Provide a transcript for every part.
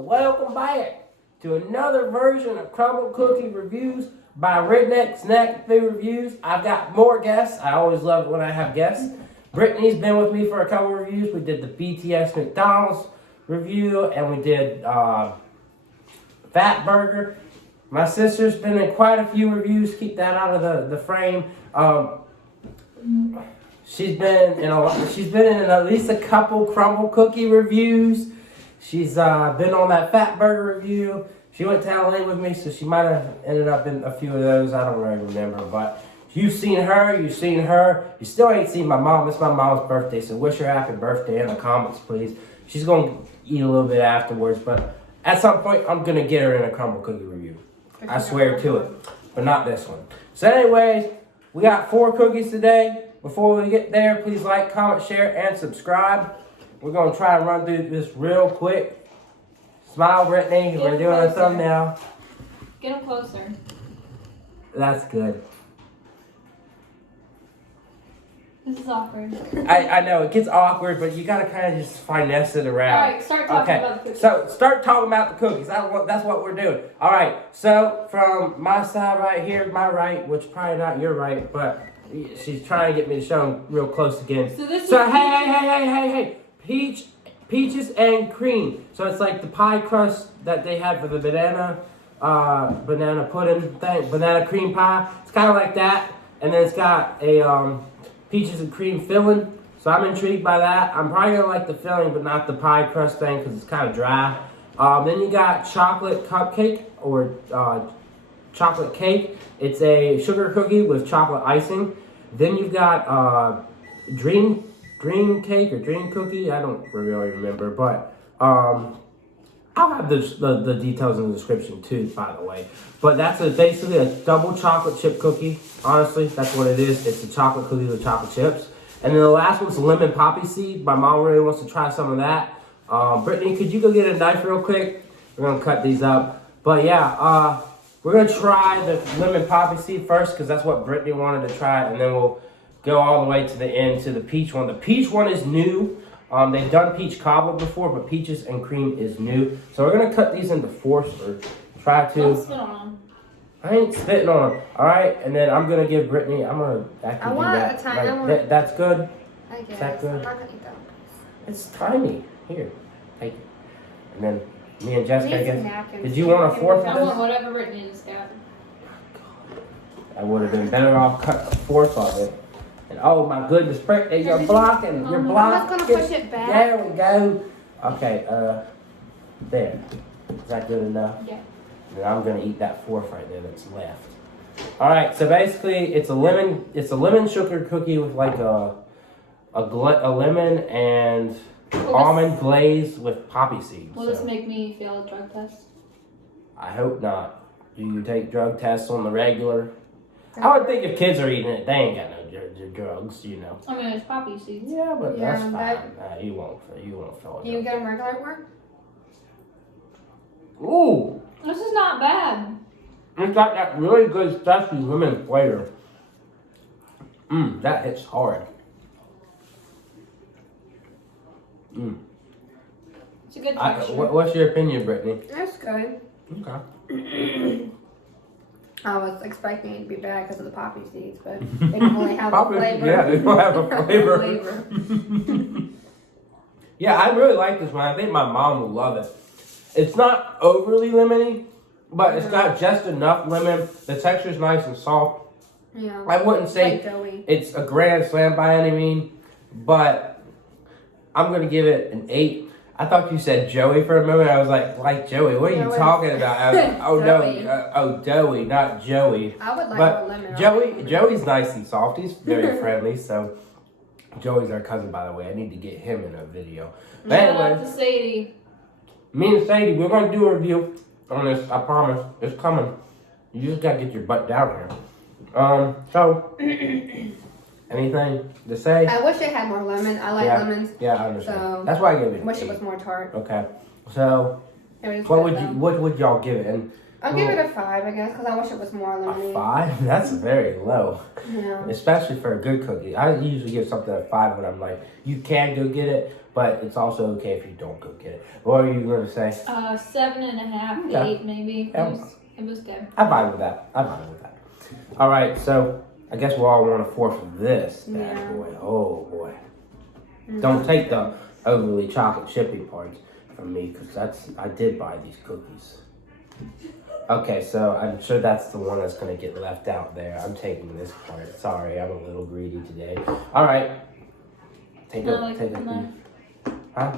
and welcome back to another version of Crumble Cookie Reviews by Redneck Snack Food Reviews. I've got more guests. I always love it when I have guests. Brittany's been with me for a couple of reviews. We did the BTS McDonald's review, and we did Fat Burger. My sister's been in quite a few reviews. Keep that out of the frame. She's been in at least a couple Crumble Cookie reviews. She's been on that Fat Burger review. She went to LA with me, so she might have ended up in a few of those. I don't really remember, but you've seen her. You still ain't seen my mom. It's my mom's birthday, so wish her happy birthday in the comments, please. She's gonna eat a little bit afterwards, but at some point, I'm gonna get her in a Crumble Cookie review. I swear to it, but not this one. So anyways, we got 4 cookies today. Before we get there, please like, comment, share, and subscribe. We're going to try and run through this real quick. Smile, Brittany. We're doing a thumbnail. Get them closer. That's good. This is awkward. I know, it gets awkward, but you got to kind of just finesse it around. Alright, start talking about the cookies. So, start talking about the cookies. That's what we're doing. Alright, so from my side right here, my right, which probably not your right, but she's trying to get me to show them real close again. So hey. Peaches and cream. So it's like the pie crust that they had for the banana pudding thing, banana cream pie. It's kind of like that. And then it's got a peaches and cream filling. So I'm intrigued by that. I'm probably gonna like the filling, but not the pie crust thing because it's kind of dry. Then you got chocolate cupcake or chocolate cake. It's a sugar cookie with chocolate icing. Then you've got dream cake or dream cookie. I don't really remember, but I'll have the details in the description too, by the way. But that's basically a double chocolate chip cookie. Honestly, that's what it is. It's a chocolate cookie with chocolate chips. And then the last one's lemon poppy seed. My mom really wants to try some of that. Brittany, could you go get a knife real quick? We're gonna cut these up. But yeah, we're gonna try the lemon poppy seed first because that's what Brittany wanted to try, and then we'll go all the way to the end to the peach one. The peach one is new. They've done peach cobbler before, but peaches and cream is new. So we're gonna cut these into 4s or try to. Don't spit on them. I ain't spitting on them. All right, and then I'm gonna give Brittany. I'm gonna actually do that. A tiny That's good. I guess. Is that good? I'm not gonna eat that. It's tiny. Here, take it. And then me and Jessica. Need some Guess. napkins. Did you want a 4th I of want this? whatever Brittany just got. I would have been better off cut a 4th of it. And oh my goodness, Brittany, you're blocking. You're blocking. I'm just gonna push it back. There we go. Okay, there. Is that good enough? Yeah. Then I'm gonna eat that 4th right there that's left. All right, so basically it's a lemon sugar cookie with like a lemon and almond glaze with poppy seeds. Will this make me fail a drug test? I hope not. Do you take drug tests on the regular? I would think if kids are eating it, they ain't got no drugs, you know. I mean, it's poppy seeds. Yeah, but Yeah, that's fine. that- Nah, you won't feel it. You get them regular at work? Ooh, This is not bad. it's got that really good zesty lemon flavor. That hits hard. It's a good texture. What's your opinion, Brittany? That's good. Okay. I was expecting it to be bad because of the poppy seeds, but they can only have a Poppy- flavor. yeah, they don't have a flavor. Yeah, I really like this one. I think my mom will love it. It's not overly lemony, but it's got just enough lemon. The texture's nice and soft. Yeah. I wouldn't say Like doughy. it's a grand slam by any means, but I'm gonna give it an 8. I thought you said Joey for a moment. I was like Joey, what are you No, talking about? I was like, oh Joey. no, Joey, not Joey. I would like But a lemon. Joey's nice and soft. He's very friendly. So Joey's our cousin, by the way. I need to get him in a video. But Shout out anyway, to Sadie. me and Sadie, we're gonna do a review on this. I promise. It's coming. You just gotta get your butt down here. So anything to say? I wish it had more lemon. I like lemons. Yeah, I understand. So, That's why I gave it. I an wish it 8. was more tart. Okay. So It was what good, would though. what would y'all give it? And I'll give it a 5, I guess, because I wish it was more a lemony. 5? That's very low. Yeah. Especially for a good cookie. I usually give something a 5 when I'm like, you can go get it. but it's also okay if you don't go get it. What are you going to say? 7.5, Yeah. 8 maybe. Yeah. It was good. I vibe with that. All right, so I guess we're all on a 4 for this bad Yeah. boy. Oh boy. Don't take the overly chocolate chippy parts from me, because I did buy these cookies. Okay, so I'm sure that's the one that's gonna get left out there. I'm taking this part. Sorry, I'm a little greedy today. All right, take a piece. Huh?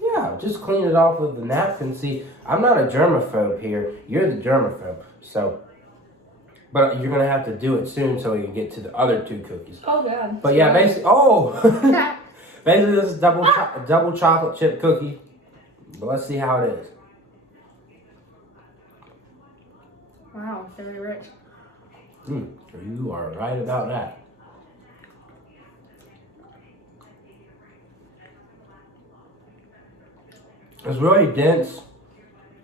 Yeah, just clean it off with the napkin. See, I'm not a germaphobe here. You're the germaphobe. So, but you're gonna have to do it soon so we can get to the other 2 cookies. Oh, God. But yeah, basically, basically this is double chocolate chip cookie. But let's see how it is. Wow, it's really rich. You are right about that. It's really dense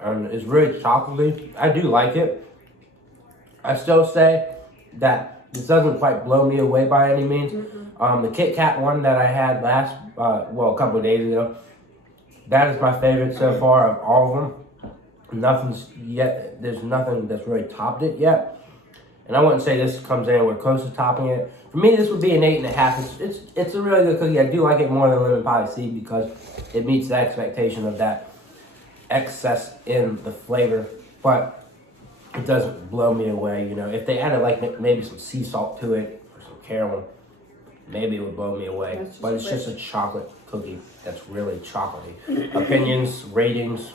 and it's really chocolatey. I do like it. I still say that this doesn't quite blow me away by any means. The Kit Kat one that I had a couple of days ago, that is my favorite so far of all of them. There's nothing that's really topped it yet. And I wouldn't say this comes anywhere close to topping it. For me, this would be an 8.5. It's a really good cookie. I do like it more than Lemon Pie Seed because it meets the expectation of that excess in the flavor. But it doesn't blow me away, you know. If they added like maybe some sea salt to it or some caramel, maybe it would blow me away. But it's just a chocolate cookie that's really chocolatey. Opinions, ratings.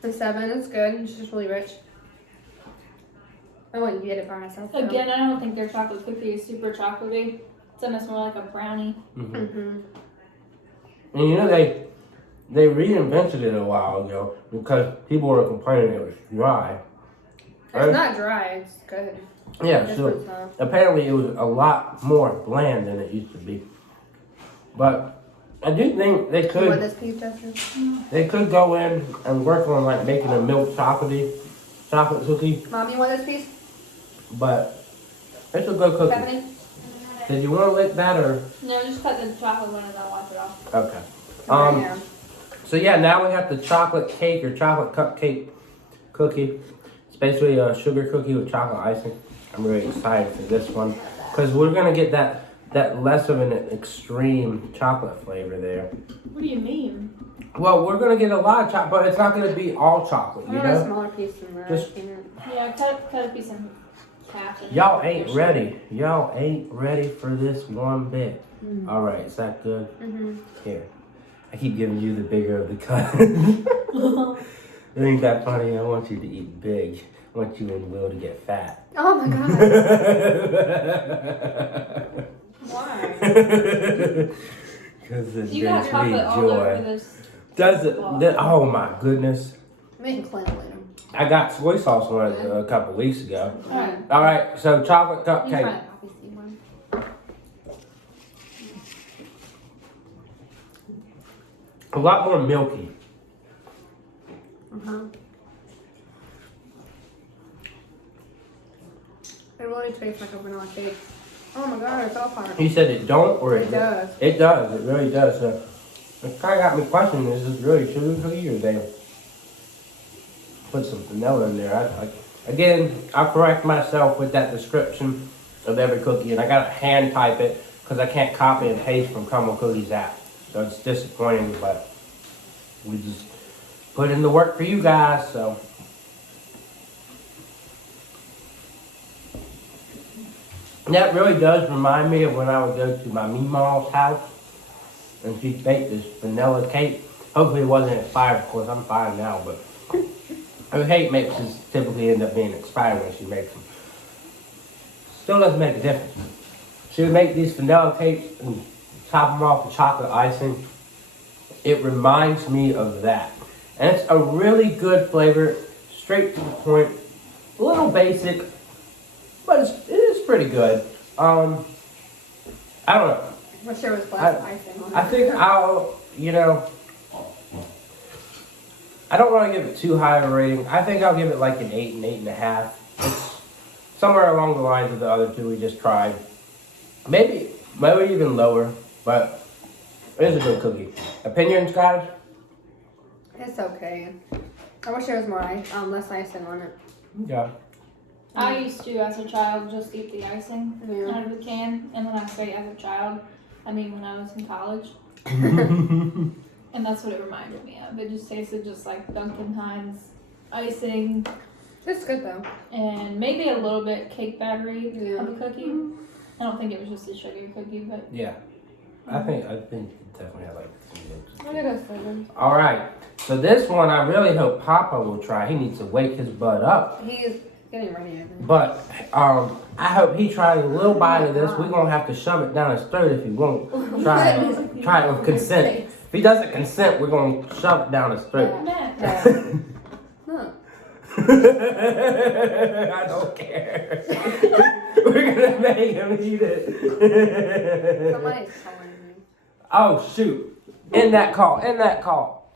The 7 is good. It's just really rich. I wouldn't get it by myself. Though. Again, I don't think their chocolate cookie is super chocolatey. It's almost more like a brownie. And you know, they reinvented it a while ago because people were complaining it was dry. It's not dry. It's good. Yeah, This so one's not. apparently it was a lot more bland than it used to be. But I do think they You want could this piece, Justin? go in and work on like making a milk chocolate cookie. Mom, you want this piece? But it's a good cookie. Stephanie? Did you want to lick that or? No, just cut the chocolate one and I'll wipe it off. Okay. Right here. So yeah, now we have the chocolate cake or chocolate cupcake cookie. It's basically a sugar cookie with chocolate icing. I'm really excited for this one because we're gonna get that less of an extreme chocolate flavor there. What do you mean? Well, we're gonna get a lot of chocolate, but it's not gonna be all chocolate, I you want a know? smaller piece than that. Just- Yeah, cut a piece in half. and Y'all then ain't sugar. ready. Y'all ain't ready for this one bit. All right, is that good? Here, I keep giving you the bigger of the cut. I think that funny. I want you to eat big. I want you and Will to get fat. Oh my god. Why? Because it You got brings me chocolate all over joy. this. Does it? Oh my goodness. Make it clean later. I got soy sauce on it a couple weeks ago. Alright. All right, so chocolate You cupcake. try the poppy seed one. A lot more milky. It really tastes like a vanilla cake. Oh my god, it's all hard. You said it don't, or It does. It does. It really does. So it kind of got me questioning: is this really sugar cookie, or they put some vanilla in there? Again, I correct myself with that description of every cookie, and I gotta hand type it because I can't copy and paste from Crumble Cookies app. So it's disappointing, but we just put in the work for you guys. So. And that really does remind me of when I would go to my Meemaw's house and she'd bake this vanilla cake. Hopefully it wasn't expired, of course, I'm fine now, but her cake mixes typically end up being expired when she makes them. Still doesn't make a difference. She would make these vanilla cakes and top them off with chocolate icing. It reminds me of that. And it's a really good flavor, straight to the point, a little basic, but it is pretty good. I don't know. Wish there was less icing on it. I think I don't want to give it too high of a rating. I think I'll give it like an 8 and 8.5. It's somewhere along the lines of the other two we just tried. Maybe even lower, but It is a good cookie. Opinions, guys? It's okay. I wish there was more less icing on it. Yeah. I used to, as a child, just eat the icing Yeah. out of the can. And when I say as a child, I mean when I was in college. And that's what it reminded me of. It just tasted just like Duncan Hines icing It's good though. and maybe a little bit cake battery Yeah. of a cookie. I don't think it was just a sugar cookie, but Yeah. I think it definitely had like Look at us, Logan. All right. So this one, I really hope Papa will try. He needs to wake his butt up. He's getting ready, I think. But I hope he tries a little bite of this. We're gonna have to shove it down his throat if he won't try it with consent. If he doesn't consent, we're gonna shove it down his throat. Matt. Look. I don't care. We're gonna make him eat it. Somebody's calling me. Oh shoot. In that call.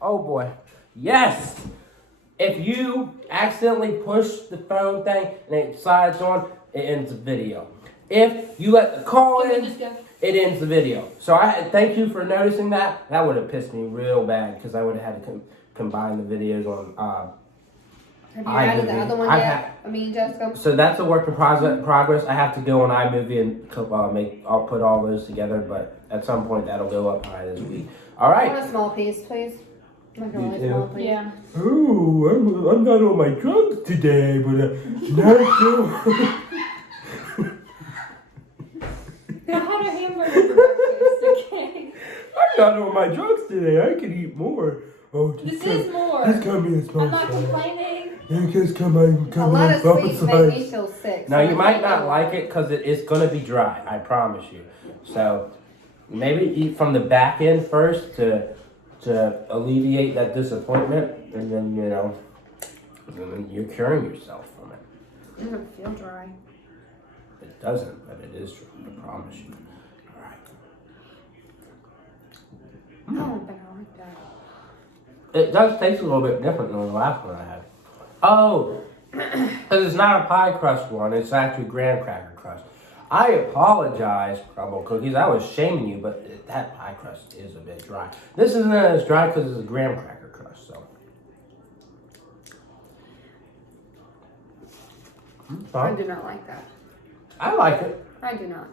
Oh boy. Yes. If you accidentally push the phone thing and it slides on, it ends the video. If you let the call Can we in, just go? it ends the video. So thank you for noticing that. That would have pissed me real bad because I would have had to combine the videos on. Have you added the iMovie. other one I've yet? I mean, Jessica. So that's a work in progress. I have to go on iMovie and I'll put all those together, but at some point that'll go up high this week. All I right. want a small piece, please. Like a You really do? small piece. Yeah. Oh, I'm not on my drugs today, but now too. I had a hamburger for breakfast, okay? I'm not on my drugs today. I can eat more. Oh, This is more. Just cut me a small I'm not slice. complaining. Yeah, just cut my A lot of sweets make me feel sick. Now so you I might can't not eat like it because it is gonna be dry. I promise you. So maybe eat from the back end first to alleviate that disappointment, and then and then you're curing yourself from it. It doesn't feel dry. It doesn't, but it is true. I promise you. All right. Oh, but I like that. It does taste a little bit different than the last one I had. Oh, because it's not a pie crust one. It's actually graham cracker crust. I apologize, Crumble Cookies. I was shaming you, but that pie crust is a bit dry. This isn't as dry because it's a graham cracker crust, so. I do not like that. I like it. I do not.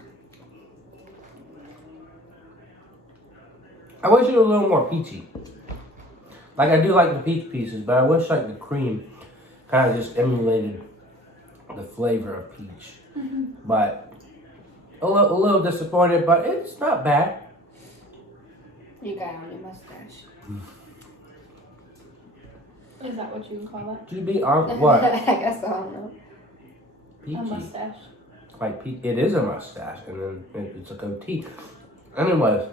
I wish it was a little more peachy. Like I do like the peach pieces, but I wish like the cream kind of just emulated the flavor of peach. But a little disappointed, but it's not bad. You got on your mustache. Is that what you would call that? To be honest, what? I guess I don't know. A Peachy. mustache. Like it is a mustache, and then it's a goatee. Anyways,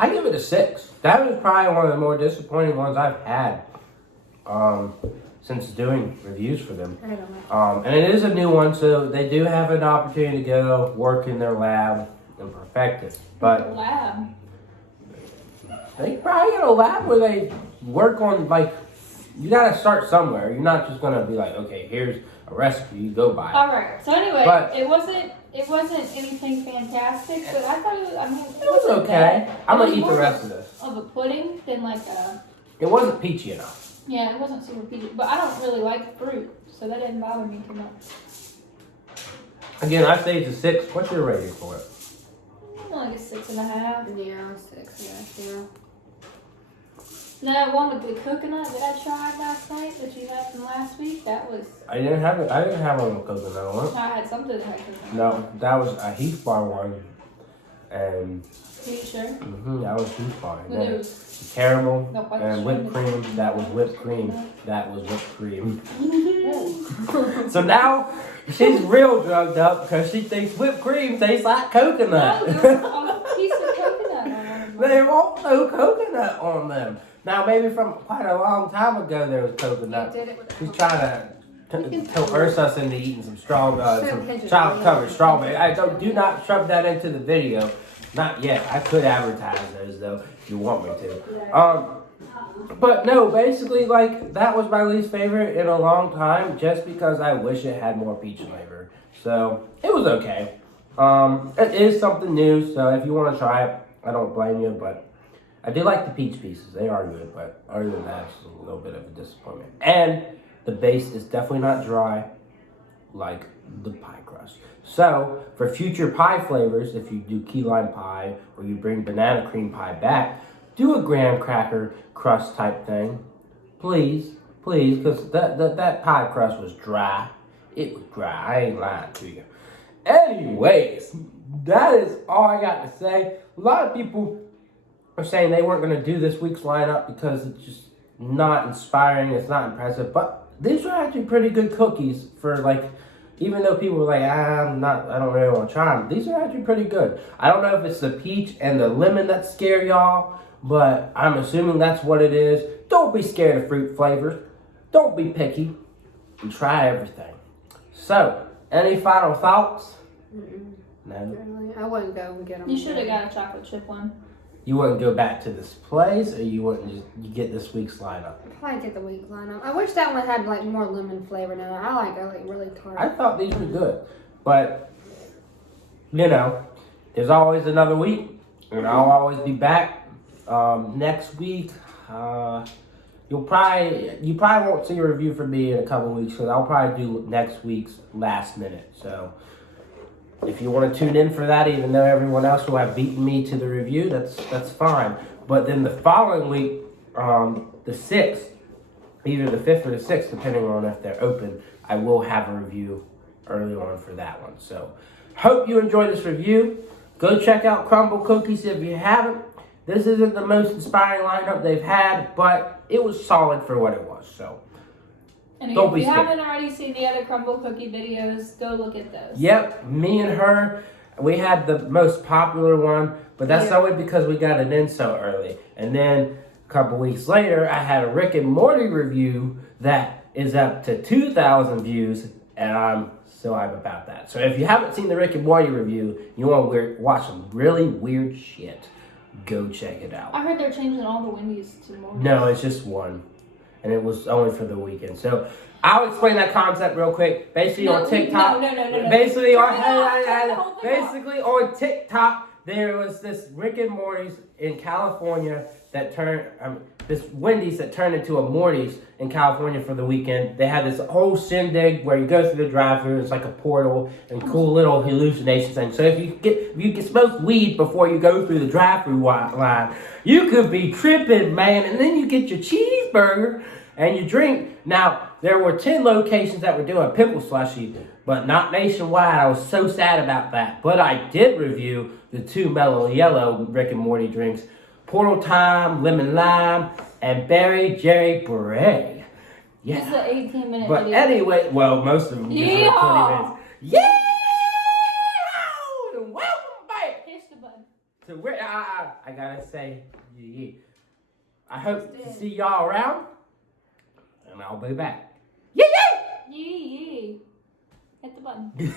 I give it a 6. That was probably one of the more disappointing ones I've had since doing reviews for them. I don't like And it is a new one, so they do have an opportunity to go work in their lab and perfect it. But Lab. they probably got a lab where they work on, like, you gotta start somewhere. You're not just gonna be like, okay, here's a recipe, you go buy it. Alright, so anyway, But- it wasn't anything fantastic, but I thought it was, I mean, It was wasn't okay. bad. I'm It gonna was eat the more rest of this. of a pudding than like a, It wasn't peachy enough. yeah, it wasn't super peachy, but I don't really like fruit, so that didn't bother me too much. Again, I say it's a 6. What's your rating for it? Like a 6.5. it. Yeah, 6, yeah. No, one with the coconut that I tried last night, that you had from last week, that was, I didn't have it. I didn't have one with coconut on it. I had something that had coconut. No, that was a Heath Bar one, and Are you sure? that was Heath Bar. Well, there was Caramel no white and whipped sugar. cream. That was whipped cream. That was whipped cream. So now she's real drugged up because she thinks whipped cream tastes like No, coconut. there was a piece of coconut on one of mine. There was no coconut on them. Now maybe from quite a long time ago there was You coconut. did it with She's trying to coerce us into eating some some Pigeon chocolate covered wings. strawberry. I do not shove that into the video. Not yet. I could advertise those though if you want me to. But no, basically like that was my least favorite in a long time just because I wish it had more peach flavor. So it was okay. It is something new, so if you want to try it, I don't blame you, but I do like the peach pieces. They are good, but other than that, it's a little bit of a disappointment. And the base is definitely not dry like the pie crust. So, for future pie flavors, if you do key lime pie or you bring banana cream pie back, do a graham cracker crust type thing. Please, because that pie crust was dry. It was dry. I ain't lying to you. Anyways, that is all I got to say. A lot of people are saying they weren't going to do this week's lineup because it's just not inspiring. It's not impressive. But these are actually pretty good cookies for like, even though people are like, I don't really want to try them. These are actually pretty good. I don't know if it's the peach and the lemon that scare y'all, but I'm assuming that's what it is. Don't be scared of fruit flavors. Don't be picky. And try everything. So, any final thoughts? No. I wouldn't go and get them. You should have got a chocolate chip one. You wouldn't go back to this place, or you wouldn't just get this week's lineup? Probably get the week lineup. I wish that one had like more lemon flavor in it. I like really tart. I thought these were good, but you know, there's always another week, and I'll always be back next week. You probably won't see a review from me in a couple weeks because I'll probably do next week's last minute. So if you want to tune in for that, even though everyone else will have beaten me to the review, that's fine. But then the following week, the 6th, either the 5th or the 6th, depending on if they're open, I will have a review early on for that one. So hope you enjoyed this review. Go check out Crumble Cookies if you haven't. This isn't the most inspiring lineup they've had, but it was solid for what it was. So And don't if be you scared. haven't already seen the other Crumble Cookie videos, go look at those. Yep, me and her, we had the most popular one, but that's only because we got it in so early. And then a couple weeks later, I had a Rick and Morty review that is up to 2,000 views, and I'm so hyped about that. So if you haven't seen the Rick and Morty review, you want to watch some really weird shit, go check it out. I heard they're changing all the Wendy's to more. No, it's just one. And it was only for the weekend. So I'll explain that concept real quick. Basically on TikTok. No. Basically Turn it off. Turn the whole thing off. basically on TikTok, there was this Rick and Morty's in California that turned this Wendy's that turned into a Morty's in California for the weekend. They had this whole shindig where you go through the drive-thru. It's like a portal and cool little hallucination thing. So if you can smoke weed before you go through the drive-thru line, you could be tripping, man. And then you get your cheeseburger and you drink. Now, there were 10 locations that were doing pickle slushy, but not nationwide. I was so sad about that. But I did review the 2 Mellow Yellow Rick and Morty drinks. Portal Time, Lemon Lime, and Berry Jerry Beret. Yeah. It's an 18-minute But video. anyway, well, most of them usually are 20 minutes. Yeah! And welcome back Here's the button. to where I gotta say, yeah. I hope to see y'all around, and I'll be back. Yeah! Yee. Hit the button.